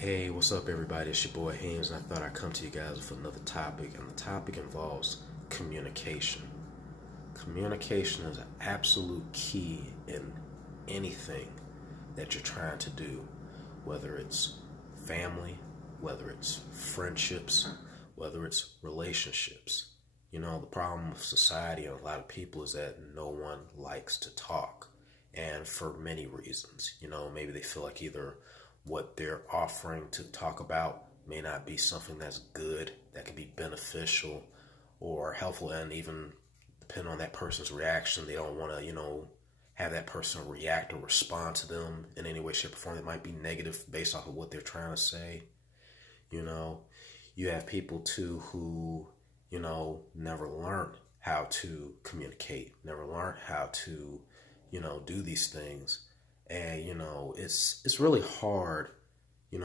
Hey, what's up, everybody? It's your boy Haynes, and I thought I'd come to you guys with another topic, and the topic involves communication. Communication is an absolute key in anything that you're trying to do, whether it's family, whether it's friendships, whether it's relationships. You know, the problem with society and a lot of people is that no one likes to talk, and for many reasons. You know, maybe they feel like either what they're offering to talk about may not be something that's good, that can be beneficial or helpful, and even depending on that person's reaction, they don't want to, have that person react or respond to them in any way, shape, or form that might be negative based off of what they're trying to say. You know, you have people too who, never learned how to communicate, never learned how to, do these things. And, it's really hard,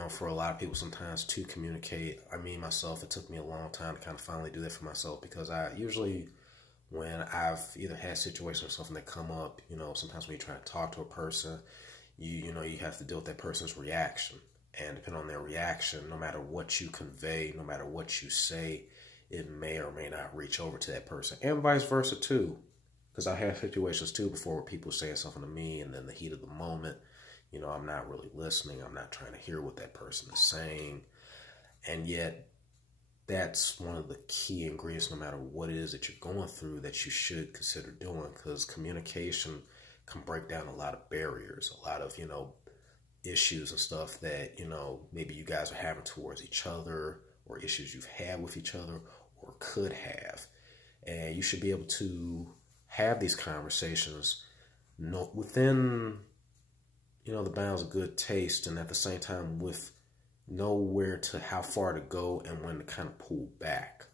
for a lot of people sometimes to communicate. I mean, myself, it took me a long time to kind of finally do that for myself, because I usually, when I've either had situations or something that come up, sometimes when you try to talk to a person, you have to deal with that person's reaction. And depending on their reaction, no matter what you convey, no matter what you say, it may or may not reach over to that person, and vice versa too. Because I had situations too before where people saying something to me, and then the heat of the moment, I'm not really listening. I'm not trying to hear what that person is saying. And yet, that's one of the key ingredients, no matter what it is that you're going through, that you should consider doing. Because communication can break down a lot of barriers, a lot of, issues and stuff that, maybe you guys are having towards each other, or issues you've had with each other, or could have. And you should be able to have these conversations within, the bounds of good taste, and at the same time with how far to go and when to kind of pull back.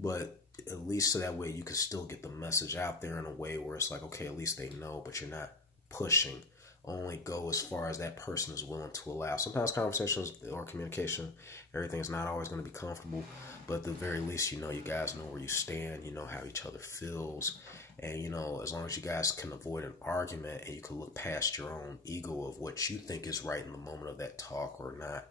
But at least so that way you can still get the message out there in a way where it's like, okay, at least they know, but you're not pushing. Only go as far as that person is willing to allow. Sometimes conversations or communication, everything is not always going to be comfortable, but at the very least, you guys know where you stand, you know how each other feels. And, as long as you guys can avoid an argument and you can look past your own ego of what you think is right in the moment of that talk or not,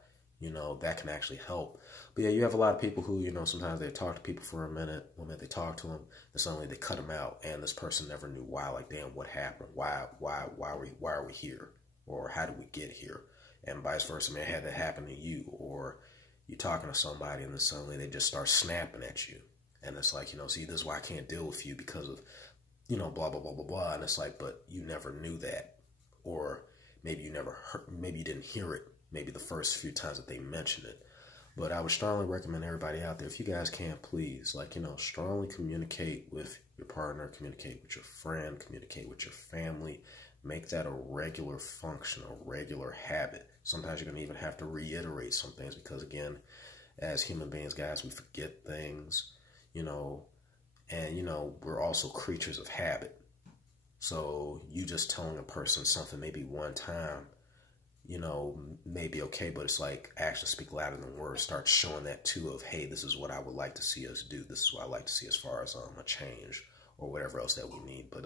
that can actually help. But yeah, you have a lot of people who, sometimes they talk to people for a minute, one minute they talk to them, and suddenly they cut them out, and this person never knew why. Like, damn, what happened? Why are we here? Or how did we get here? And vice versa, man, had that happen to you, or you're talking to somebody and then suddenly they just start snapping at you. And it's like, see, this is why I can't deal with you because of, blah, blah, blah, blah, blah. And it's like, but you never knew that. Or maybe you never heard, maybe you didn't hear it, maybe the first few times that they mentioned it. But I would strongly recommend everybody out there, if you guys can, please, strongly communicate with your partner, communicate with your friend, communicate with your family. Make that a regular function, a regular habit. Sometimes you're going to even have to reiterate some things because, again, as human beings, guys, we forget things, and, we're also creatures of habit. So you just telling a person something maybe one time, may be okay, but it's like actions speak louder than words. Start showing that too of, hey, this is what I would like to see us do. This is what I like to see as far as a change or whatever else that we need. But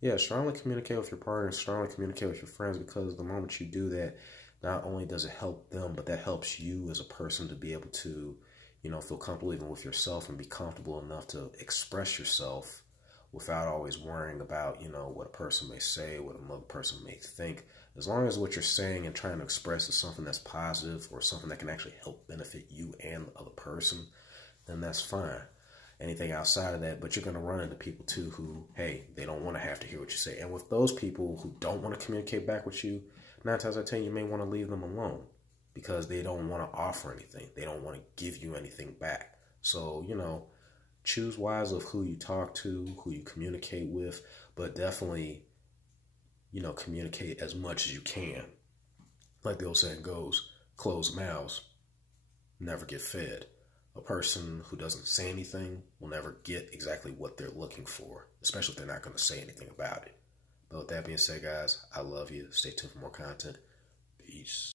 yeah, strongly communicate with your partner, strongly communicate with your friends, because the moment you do that, not only does it help them, but that helps you as a person to be able to, feel comfortable even with yourself and be comfortable enough to express yourself without always worrying about, what a person may say, what another person may think. As long as what you're saying and trying to express is something that's positive or something that can actually help benefit you and the other person, then that's fine. Anything outside of that, but you're going to run into people too who, hey, they don't want to have to hear what you say. And with those people who don't want to communicate back with you, 9 times out of 10, you may want to leave them alone because they don't want to offer anything. They don't want to give you anything back. So, choose wise of who you talk to, who you communicate with, but definitely, communicate as much as you can. Like the old saying goes, closed mouths never get fed. A person who doesn't say anything will never get exactly what they're looking for, especially if they're not going to say anything about it. But with that being said, guys, I love you. Stay tuned for more content. Peace.